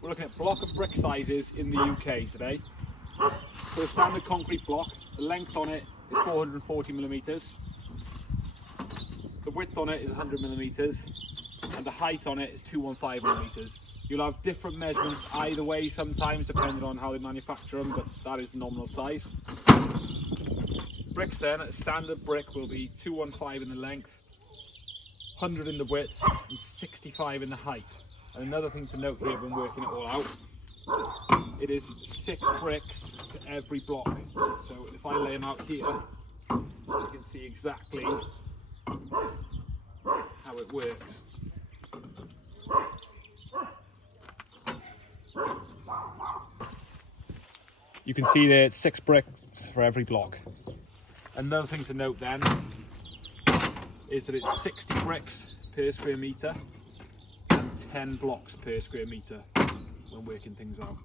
We're looking at block and brick sizes in the UK today. For a standard concrete block, the length on it is 440 millimeters, the width on it is 100 millimeters, and the height on it is 215 millimeters. You'll have different measurements either way sometimes, depending on how they manufacture them, but that is the nominal size. Bricks then, a standard brick will be 215 in the length, 100 in the width, and 65 in the height. And another thing to note here when working it all out, it is 6 bricks to every block. So if I lay them out here, you can see exactly how it works. You can see there it's 6 bricks for every block. Another thing to note then is that it's 60 bricks per square metre and 10 blocks per square metre when working things out.